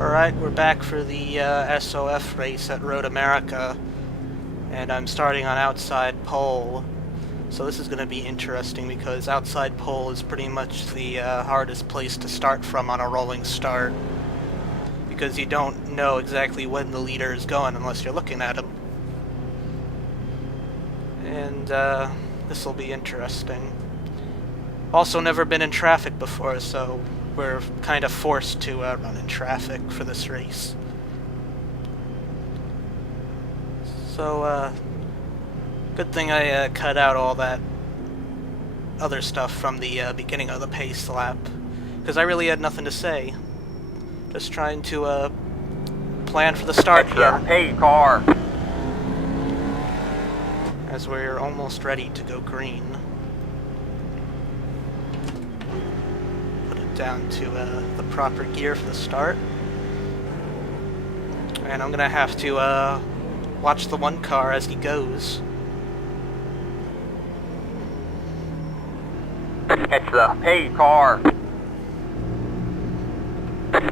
Alright, we're back for the SOF race at Road America, and I'm starting on outside pole. So this is going to be interesting because outside pole is pretty much the hardest place to start from on a rolling start, because you don't know exactly when the leader is going unless you're looking at him. And this will be interesting. Also never been in traffic before, so we're kind of forced to run in traffic for this race. So, good thing I cut out all that other stuff from the beginning of the pace lap, because I really had nothing to say. Just trying to plan for the start here. Hey, car! As we're almost ready to go green. Down to the proper gear for the start, and I'm gonna have to watch the one car as he goes. It's the hey car.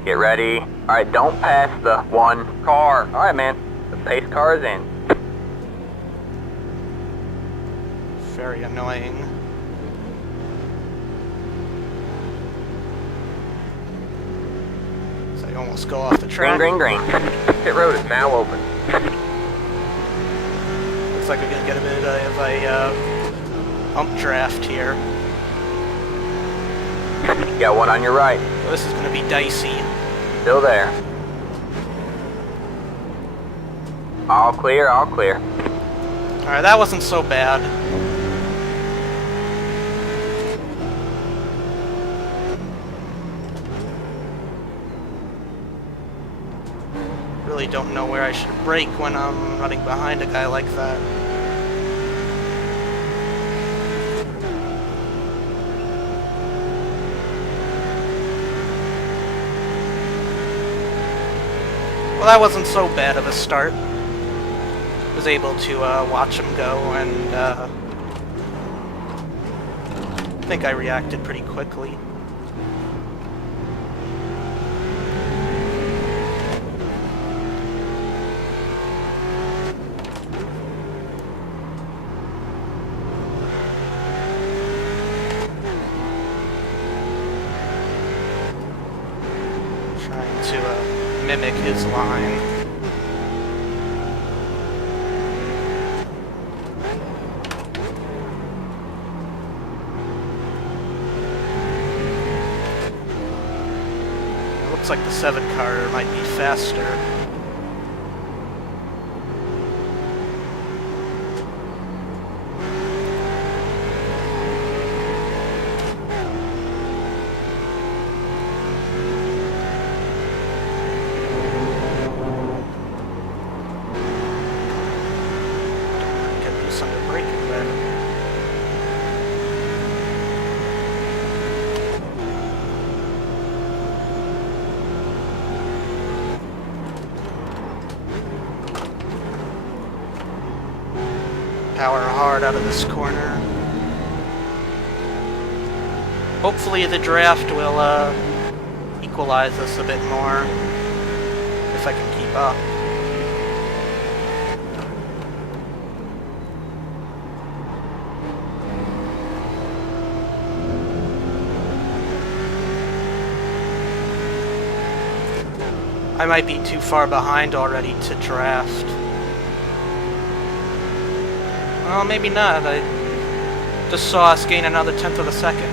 Get ready. Alright, don't pass the one car. Alright, man. The pace car is in. Very annoying. Almost go off the track. Green. Pit road is now open. Looks like we're gonna get a bit of a ump draft here. Got one on your right. So this is gonna be dicey. Still there. All clear, all clear. Alright, that wasn't so bad. Really don't know where I should brake when I'm running behind a guy like that. Well, that wasn't so bad of a start. Was able to watch him go, and I think I reacted pretty quickly. To mimic his line. It looks like the 7 car might be faster. Power hard out of this corner. Hopefully the draft will equalize us a bit more, if I can keep up. I might be too far behind already to draft. Well, maybe not. I just saw us gain another 1/10 of a second.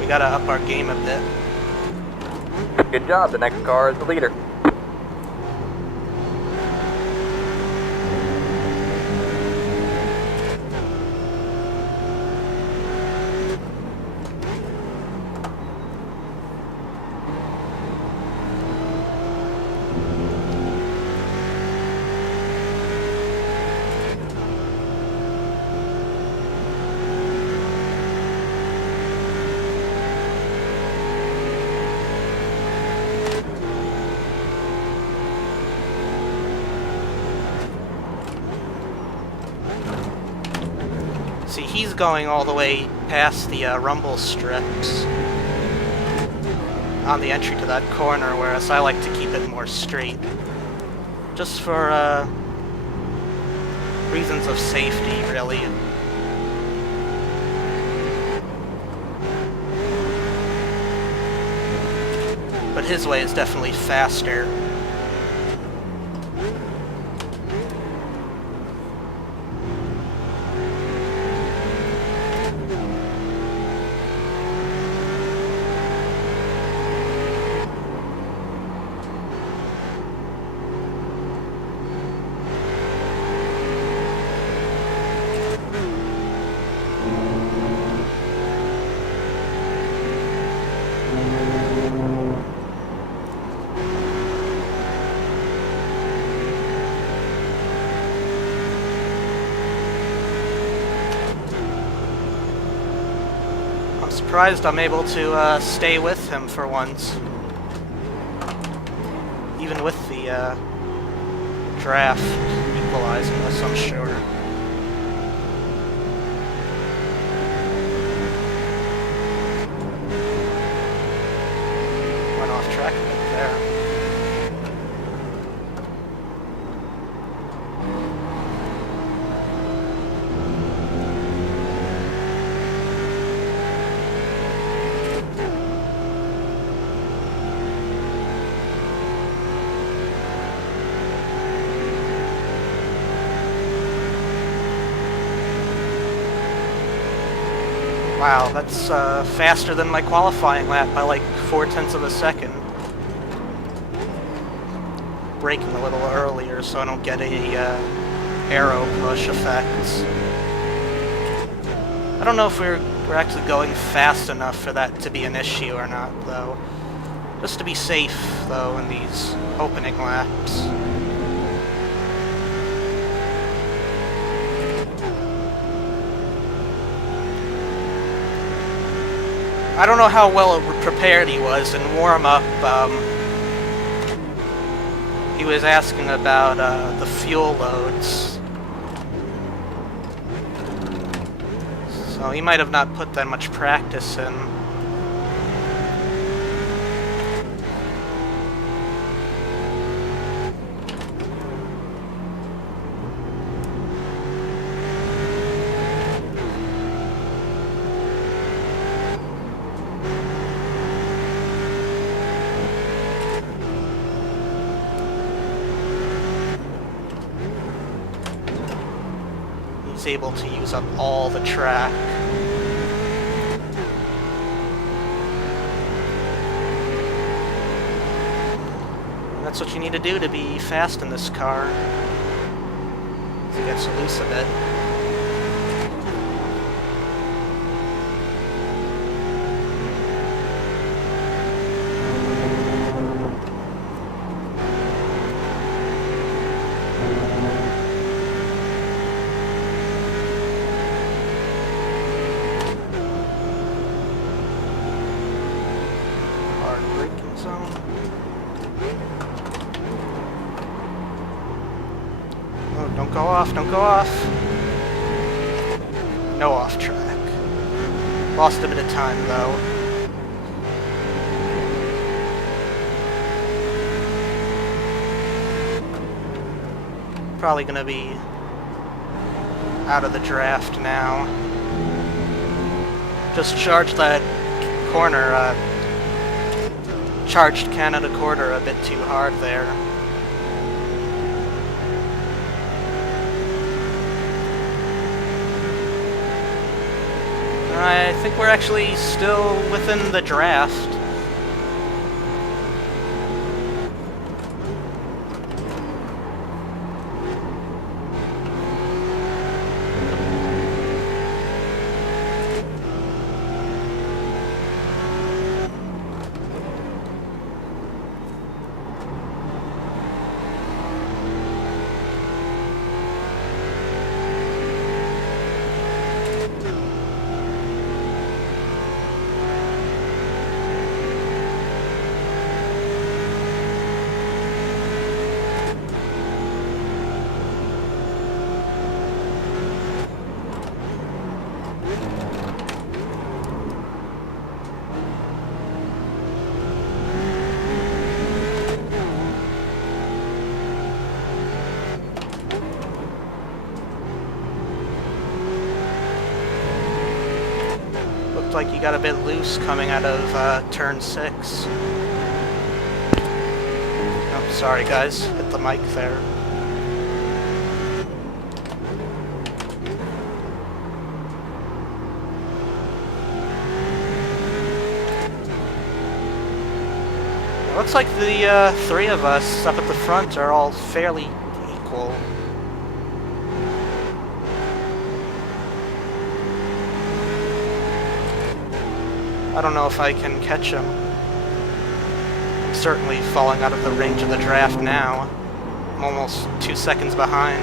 We gotta up our game a bit. Good job, the next car is the leader. See, he's going all the way past the rumble strips on the entry to that corner, whereas I like to keep it more straight. Just for reasons of safety, really. But his way is definitely faster. Surprised I'm able to stay with him for once, even with the draft equalizing this, I'm sure. Went off track a bit there. Wow, that's faster than my qualifying lap by like 0.4 of a second. Braking a little earlier so I don't get any arrow push effects. I don't know if we're actually going fast enough for that to be an issue or not, though. Just to be safe, though, in these opening laps. I don't know how well prepared he was in warm-up. He was asking about the fuel loads. So he might have not put that much practice in. He's able to use up all the track. And that's what you need to do to be fast in this car. It gets loose a bit. Don't go off, don't go off. No off track. Lost a bit of time though. Probably gonna be out of the draft now. Just charged that corner, charged Canada quarter a bit too hard there. I think we're actually still within the draft. like you got a bit loose coming out of turn 6. Oh, sorry guys, hit the mic there. It looks like the 3 of us up at the front are all fairly equal. I don't know if I can catch him. I'm certainly falling out of the range of the draft now. I'm almost 2 seconds behind.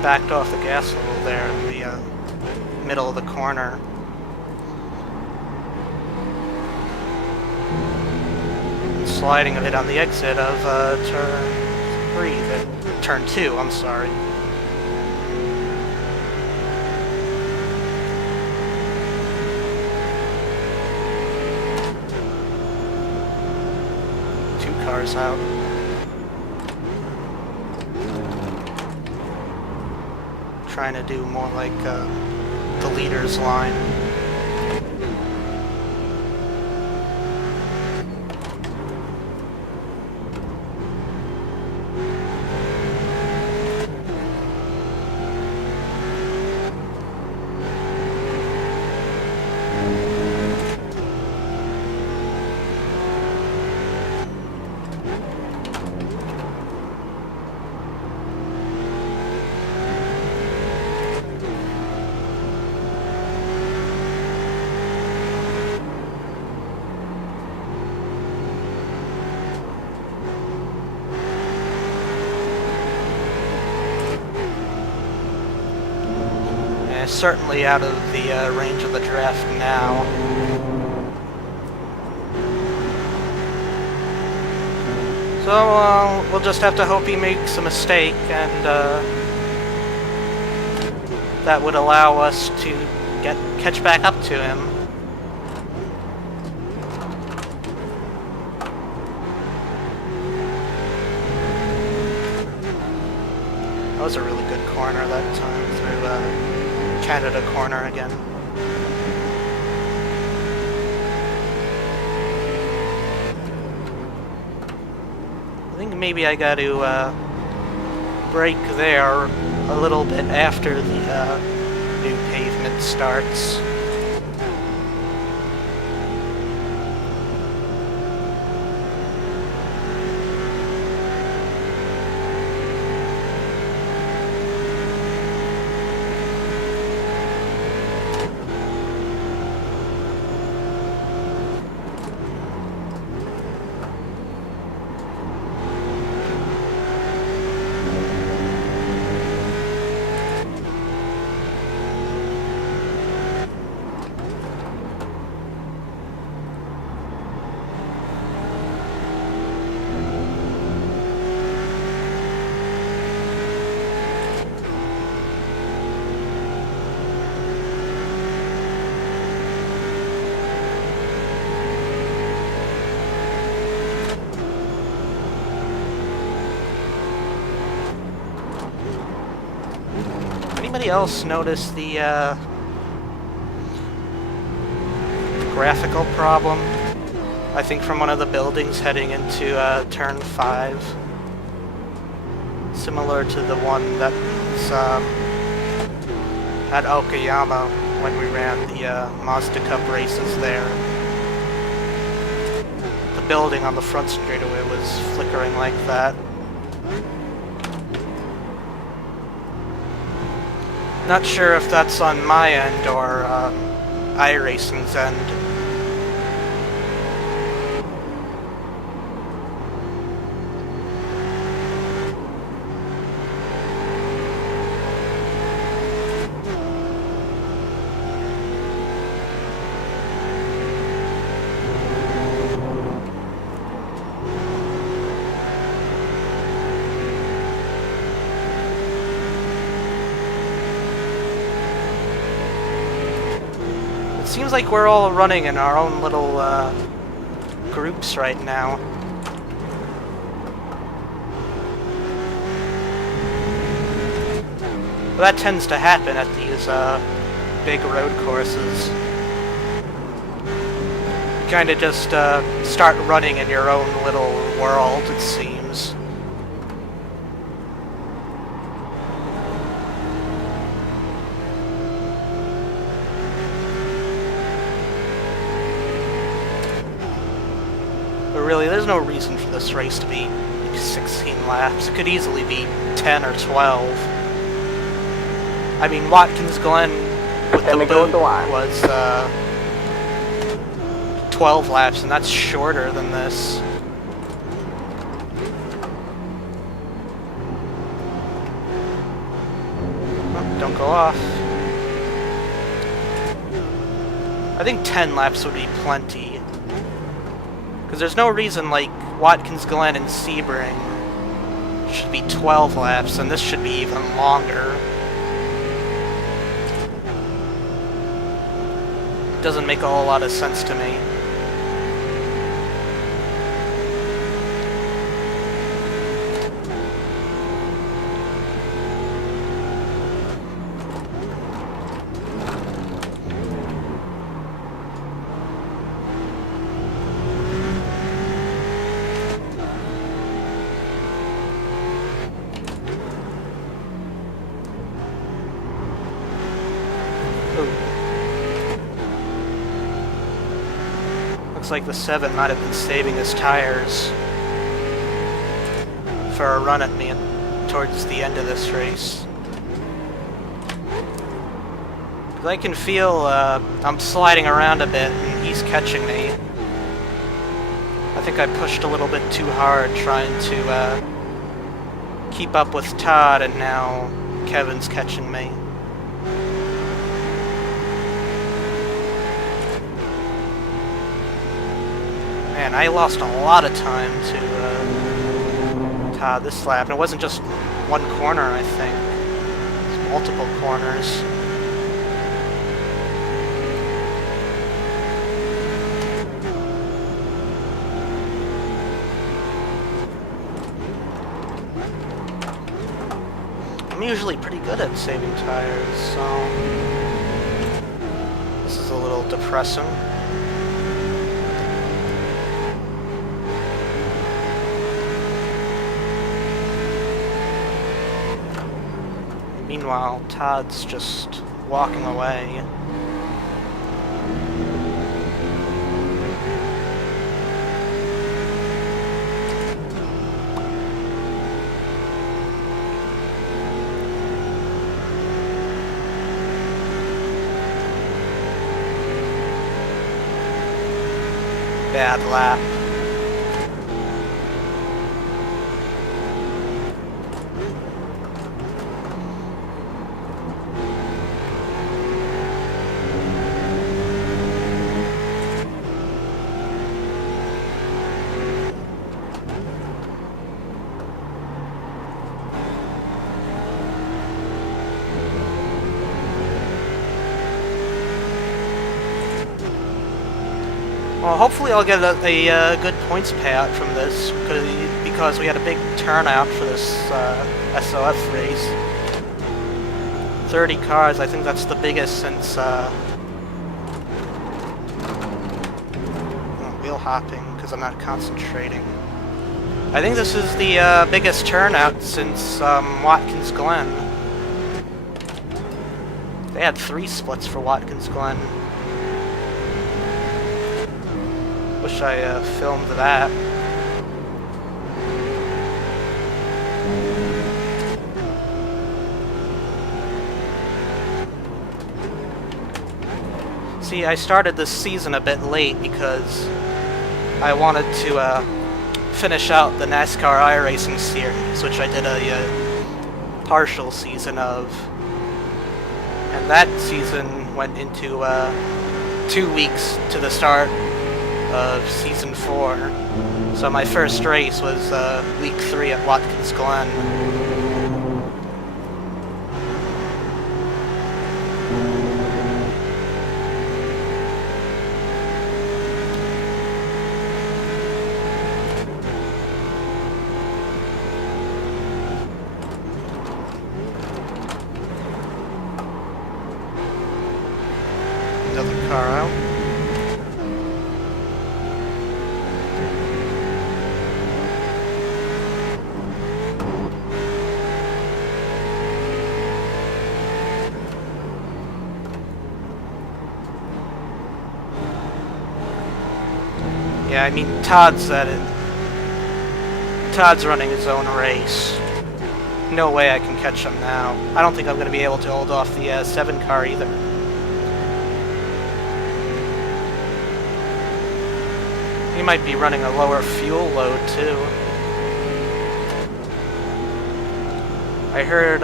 Backed off the gas a little there in the middle of the corner. Sliding a bit on the exit of turn 2, I'm sorry. Two cars out. Trying to do more like the leader's line. Certainly out of the range of the draft now. So we'll just have to hope he makes a mistake, and that would allow us to catch back up to him. That was a really good corner that time through Canada corner again. I think maybe I got to brake there a little bit after the new pavement starts. Anybody else notice the graphical problem? I think from one of the buildings heading into turn 5. similar to the one that was at Okayama when we ran the Mazda Cup races there. The building on the front straightaway was flickering like that. Not sure if that's on my end or iRacing's end. Seems like we're all running in our own little groups right now. Well, that tends to happen at these big road courses. You kind of just start running in your own little world, it seems. But really, there's no reason for this race to be 16 laps. It could easily be 10 or 12. I mean, Watkins Glen with the boot was 12 laps, and that's shorter than this. Oh, don't go off. I think 10 laps would be plenty. Because there's no reason, like, Watkins Glen and Sebring should be 12 laps, and this should be even longer. Doesn't make a whole lot of sense to me. Looks like the 7 might have been saving his tires for a run at me towards the end of this race. 'Cause I can feel I'm sliding around a bit and he's catching me. I think I pushed a little bit too hard trying to keep up with Todd, and now Kevin's catching me. Man, I lost a lot of time to Todd this lap, and it wasn't just one corner, I think. It's multiple corners. I'm usually pretty good at saving tires, so this is a little depressing. Meanwhile, Todd's just walking away. Bad lap. Well, hopefully I'll get a good points payout from this, because we had a big turnout for this SOF race. 30 cars, I think that's the biggest since wheel hopping, because I'm not concentrating. I think this is the biggest turnout since Watkins Glen. They had 3 splits for Watkins Glen. Wish I filmed that. See, I started this season a bit late because I wanted to finish out the NASCAR iRacing series, which I did a partial season of. And that season went into 2 weeks to the start of Season 4. So my first race was Week 3 at Watkins Glen. Another car out. Yeah, I mean, Todd's at it. Todd's running his own race. No way I can catch him now. I don't think I'm going to be able to hold off the 7 car either. He might be running a lower fuel load, too. I heard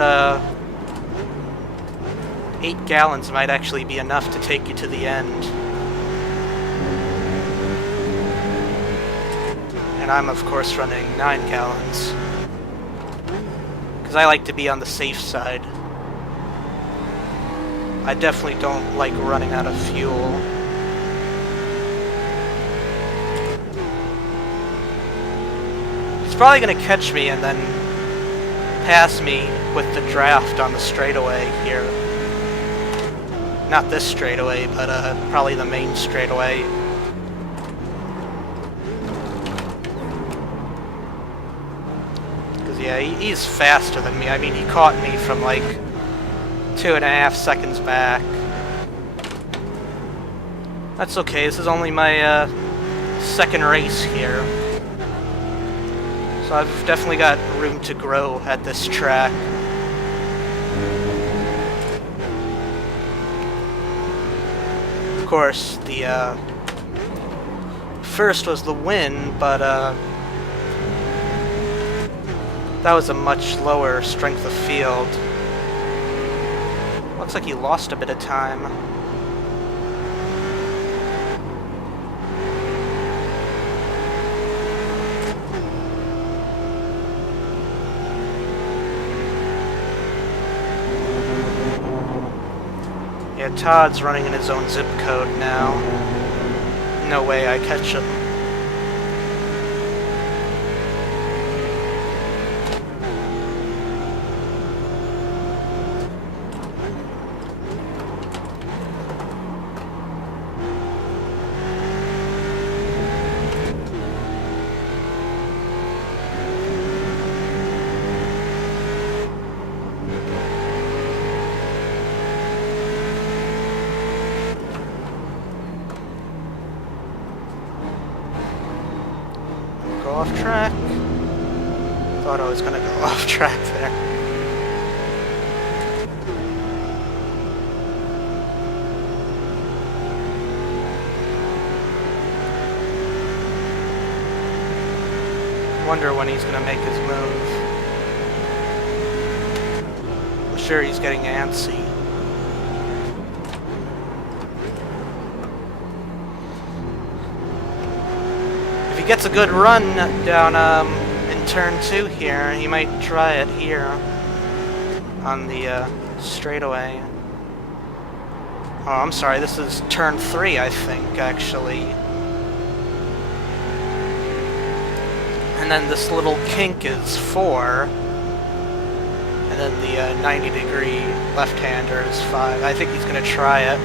8 gallons might actually be enough to take you to the end. And I'm, of course, running 9 gallons. Because I like to be on the safe side. I definitely don't like running out of fuel. He's probably going to catch me and then pass me with the draft on the straightaway here. Not this straightaway, but probably the main straightaway. Because, yeah, he's faster than me. I mean, he caught me from like 2.5 seconds back. That's okay, this is only my second race here. So I've definitely got room to grow at this track. Of course, the first was the win, but that was a much lower strength of field. Looks like he lost a bit of time. Yeah, Todd's running in his own zip code now. No way I catch him. Go off track. Thought I was gonna go off track there. Wonder when he's gonna make his move. I'm sure he's getting antsy. If he gets a good run down in turn 2 here, he might try it here on the straightaway. Oh, I'm sorry, this is turn 3, I think, actually. And then this little kink is 4. And then the 90-degree left-hander is 5. I think he's going to try it.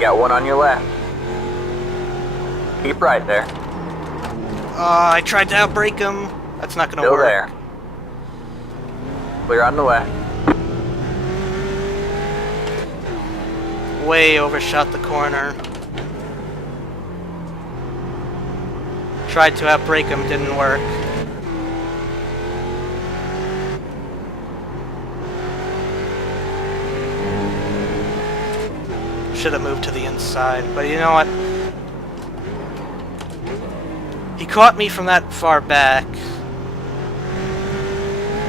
Got one on your left. Keep right there. I tried to outbrake him. That's not gonna Still work. there. Clear on the way. Way overshot the corner. Tried to outbrake him, didn't work. Should have moved to the inside, but you know what? He caught me from that far back.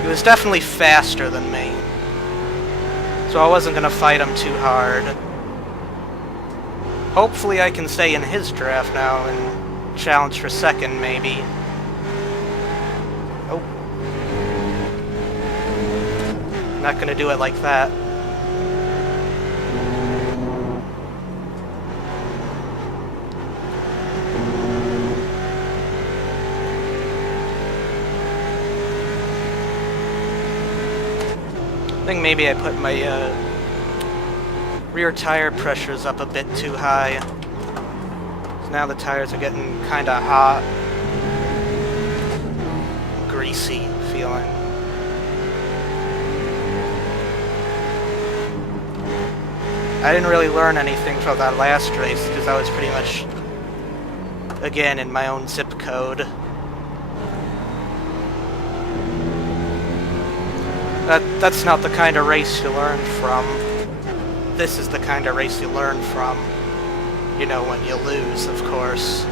He was definitely faster than me, so I wasn't gonna fight him too hard. Hopefully I can stay in his draft now and challenge for second, maybe. Oh. Not gonna do it like that. I think maybe I put my rear tire pressures up a bit too high. So now the tires are getting kinda hot. Greasy feeling. I didn't really learn anything from that last race because I was pretty much, again, in my own zip code. That's not the kind of race you learn from. This is the kind of race you learn from. You know, when you lose, of course.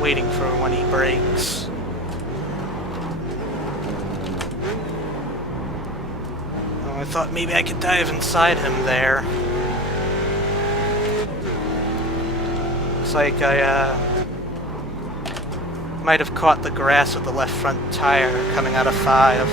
Waiting for when he brakes. Oh, I thought maybe I could dive inside him there. Looks like I might have caught the grass with the left front tire coming out of 5.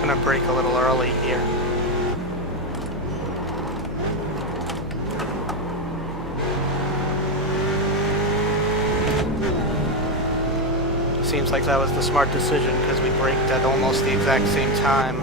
Gonna brake a little early here. Seems like that was the smart decision because we braked at almost the exact same time.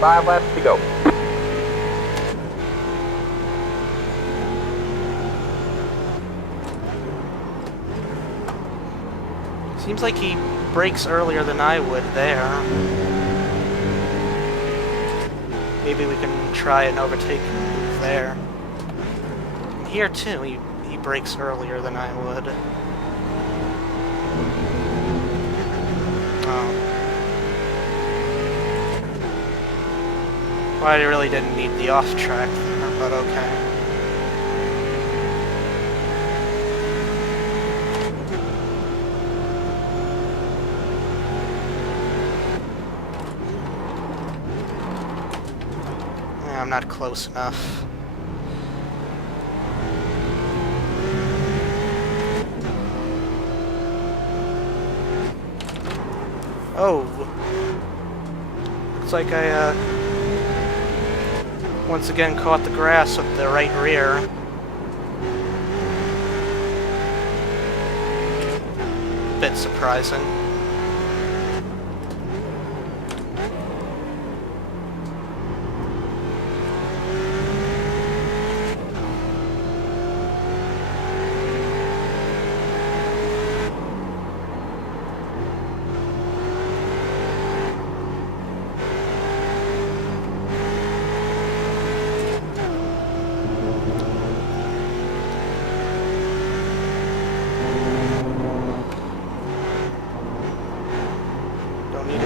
Five laps to go. Seems like he brakes earlier than I would there. Maybe we can try an overtaking move there. And here too, he brakes earlier than I would. Oh. Well, I really didn't need the off track there, but okay. I'm not close enough. Oh! Looks like I, once again caught the grass with the right rear. Bit surprising.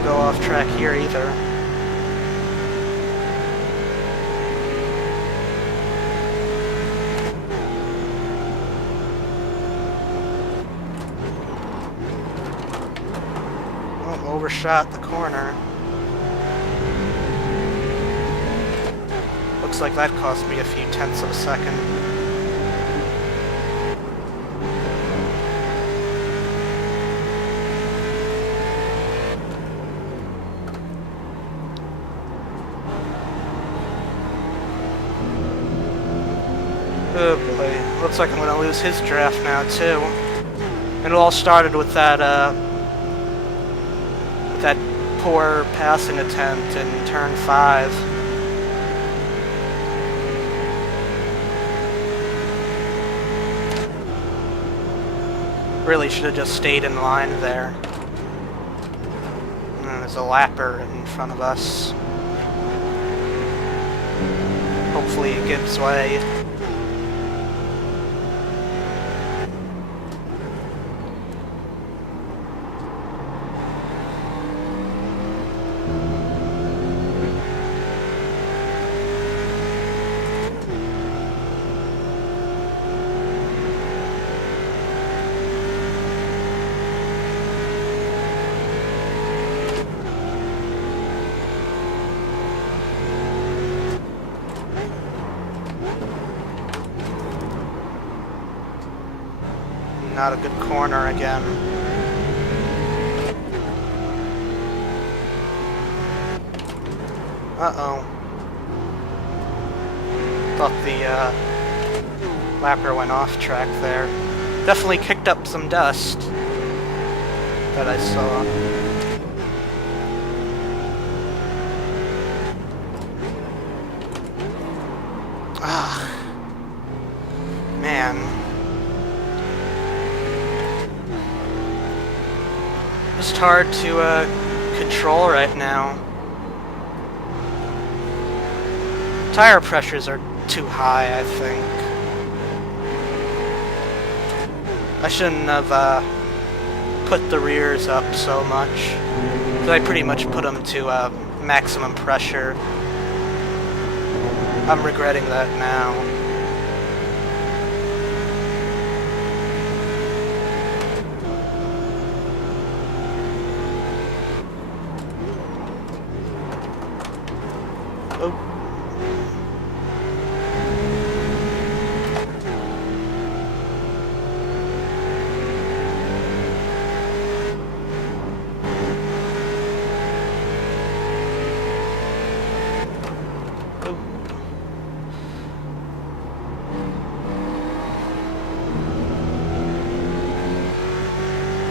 Go off track here either. Oh, overshot the corner. Looks like that cost me a few tenths of a second. Oh boy, looks like I'm gonna lose his draft now too. And it all started with that poor passing attempt in turn 5. Really should have just stayed in line there. And there's a lapper in front of us. Hopefully it gives way. Not a good corner again. Uh-oh. Thought the lapper went off track there. Definitely kicked up some dust that I saw. Ah, man. Just hard to control right now. Tire pressures are too high, I think. I shouldn't have put the rears up so much, because I pretty much put them to maximum pressure. I'm regretting that now. Oh.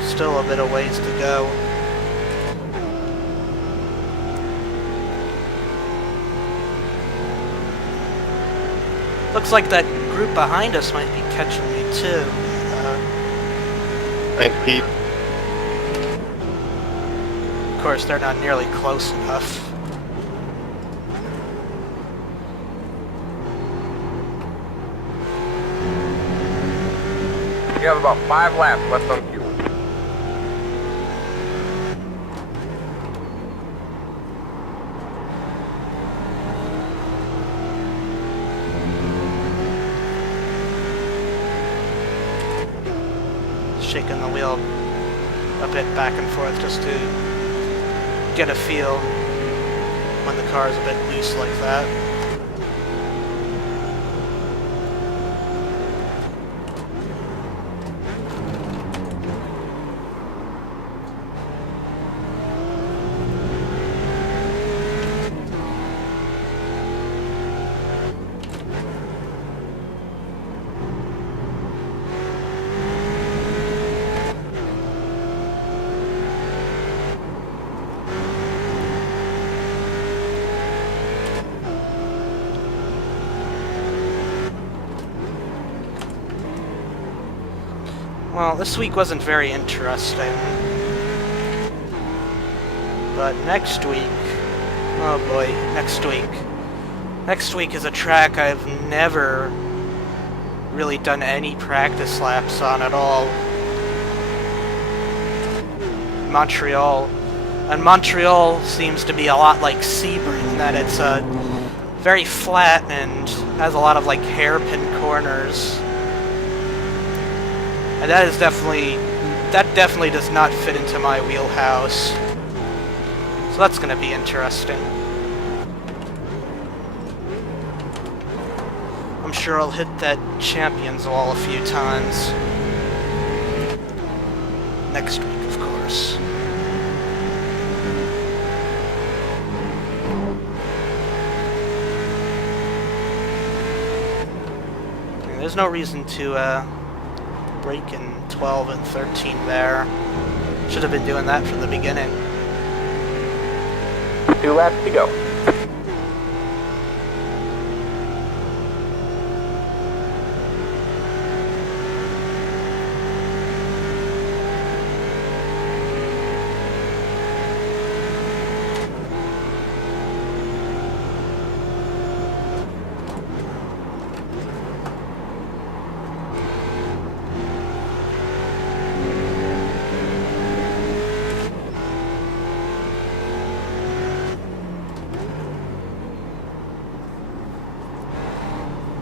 Still a bit of ways to go. Looks like that group behind us might be catching me too. Thanks, Pete. Of course, they're not nearly close enough. You have about 5 laps left on fuel. Shaking the wheel a bit back and forth just to get a feel when the car is a bit loose like that. Well, this week wasn't very interesting. But next week... Oh boy, next week. Next week is a track I've never really done any practice laps on at all. Montreal. And Montreal seems to be a lot like Sebring in that it's very flat and has a lot of like hairpin corners. And that definitely does not fit into my wheelhouse. So that's gonna be interesting. I'm sure I'll hit that Champions Wall a few times. Next week, of course. There's no reason to break in 12 and 13 there. Should have been doing that from the beginning. 2 laps to go.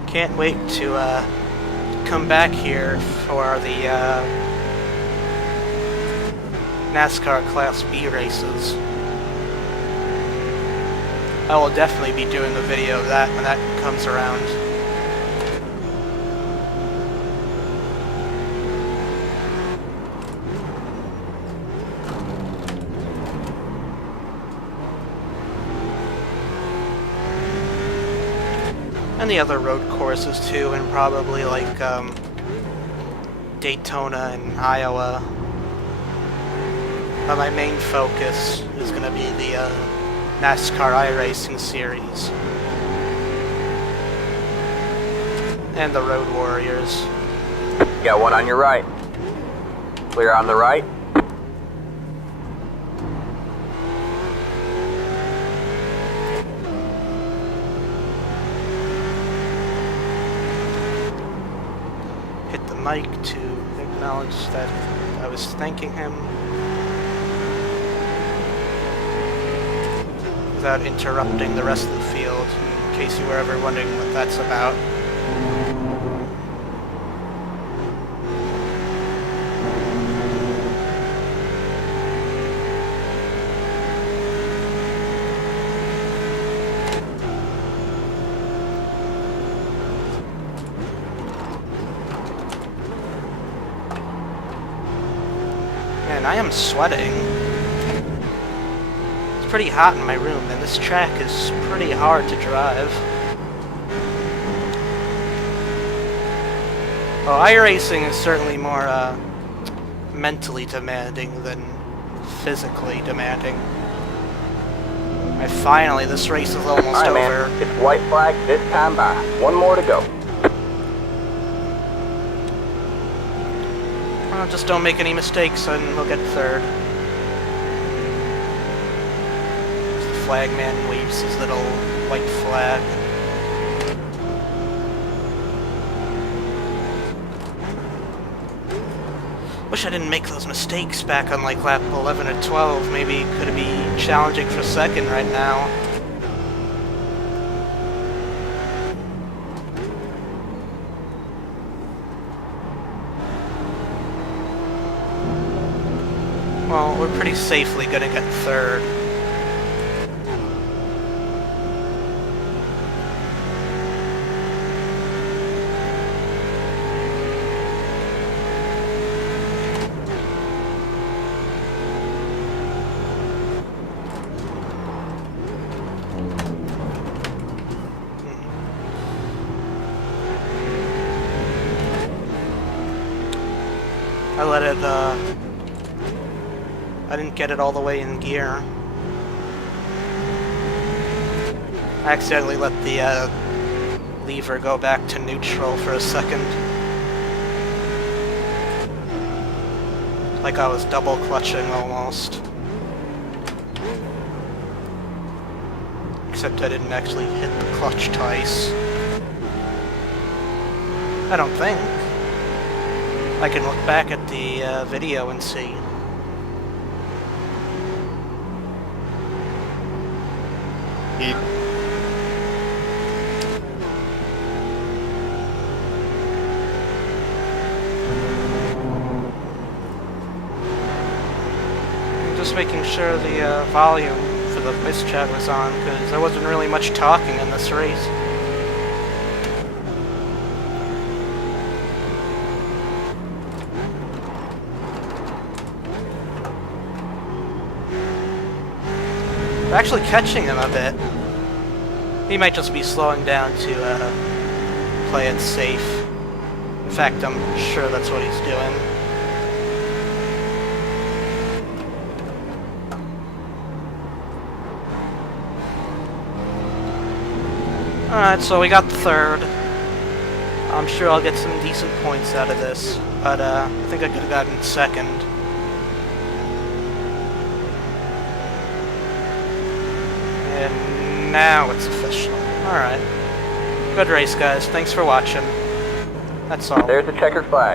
Can't wait to come back here for the NASCAR Class B races. I will definitely be doing a video of that when that comes around. And the other road courses too, and probably like Daytona and Iowa. But my main focus is going to be the NASCAR iRacing series. And the Road Warriors. Got one on your right. Clear on the right. Hit the mic to acknowledge that I was thanking him without interrupting the rest of the field, in case you were ever wondering what that's about. Man, I am sweating. It's pretty hot in my room, and this track is pretty hard to drive. Well, iRacing is certainly more mentally demanding than physically demanding. Finally, this race is almost All right, over. man. It's white flag this time by. One more to go. Well, just don't make any mistakes and we'll get third. The flagman waves his little white flag. Wish I didn't make those mistakes back on like lap 11 or 12. Maybe it could be challenging for second right now. Well, we're pretty safely gonna get third. I let it, I didn't get it all the way in gear. I accidentally let the lever go back to neutral for a second. Like I was double clutching almost. Except I didn't actually hit the clutch twice. I don't think. I can look back at the video and see. I'm just making sure the volume for the voice chat was on, because there wasn't really much talking in this race. We're actually catching him a bit. He might just be slowing down to play it safe. In fact, I'm sure that's what he's doing. Alright, so we got third. I'm sure I'll get some decent points out of this, but I think I could have gotten second. And now it's official. Alright. Good race, guys. Thanks for watching. That's all. There's a checkered flag.